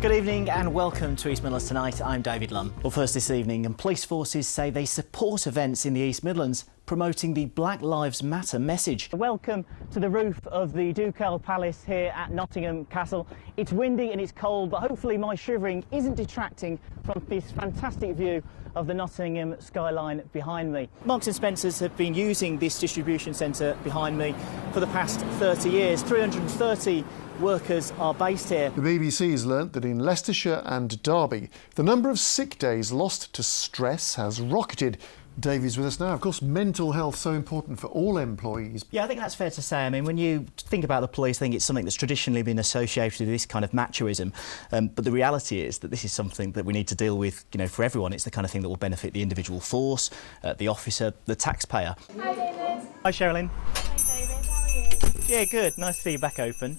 Good evening and welcome to East Midlands Tonight. I'm David Lumb. Well, first this evening, and police forces say they support events in the East Midlands promoting the Black Lives Matter message. Welcome to the roof of the Ducal Palace here at Nottingham Castle. It's windy and it's cold, but hopefully my shivering isn't detracting from this fantastic view of the Nottingham skyline behind me. Marks & Spencer's have been using this distribution centre behind me for the past 30 years. 330 workers are based here. The BBC's learnt that in Leicestershire and Derby, the number of sick days lost to stress has rocketed. Davey's with us now. Of course, mental health so important for all employees. Yeah, I think that's fair to say. I mean, when you think about the police, I think it's something that's traditionally been associated with this kind of machoism. But the reality is that this is something that we need to deal with, you know, for everyone. It's the kind of thing that will benefit the individual force, the officer, the taxpayer. Hi, David. Hi, Sherilyn. Hi, David. How are you? Yeah, good. Nice to see you back open.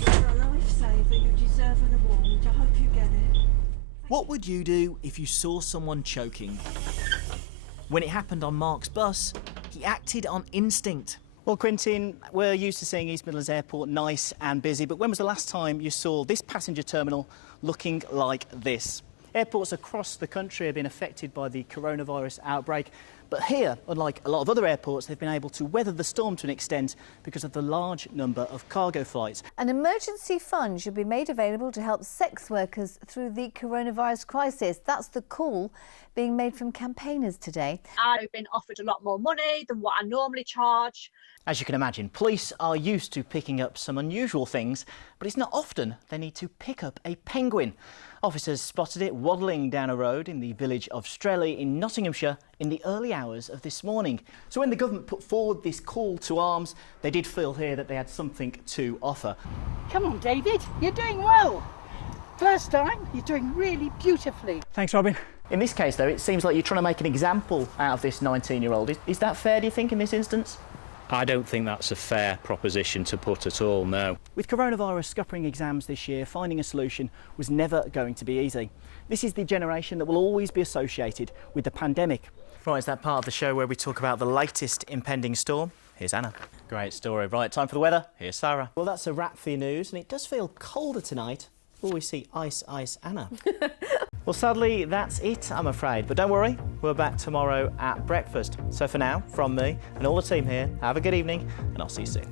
You're a lifesaver. You deserve an award. I hope you get it. What would you do if you saw someone choking? When it happened on Mark's bus, he acted on instinct. Well, Quentin, we're used to seeing East Midlands Airport nice and busy, but when was the last time you saw this passenger terminal looking like this? Airports across the country have been affected by the coronavirus outbreak, but here, unlike a lot of other airports, they've been able to weather the storm to an extent because of the large number of cargo flights. An emergency fund should be made available to help sex workers through the coronavirus crisis. That's the call being made from campaigners today. I've been offered a lot more money than what I normally charge. As you can imagine, police are used to picking up some unusual things, but it's not often they need to pick up a penguin. Officers spotted it waddling down a road in the village of Strelly in Nottinghamshire in the early hours of this morning. So when the government put forward this call to arms, they did feel here that they had something to offer. Come on, David. You're doing well. First time, you're doing really beautifully. Thanks, Robin. In this case, though, it seems like you're trying to make an example out of this 19-year-old. Is that fair, do you think, in this instance? I don't think that's a fair proposition to put at all, no. With coronavirus scuppering exams this year, finding a solution was never going to be easy. This is the generation that will always be associated with the pandemic. Right, it's that part of the show where we talk about the latest impending storm. Here's Anna. Great story. Right, time for the weather. Here's Sarah. Well, that's a wrap for your news, and it does feel colder tonight. Oh, we see ice, Anna. Well, sadly, that's it, I'm afraid. But don't worry, we're back tomorrow at breakfast. So for now, from me and all the team here, have a good evening, and I'll see you soon.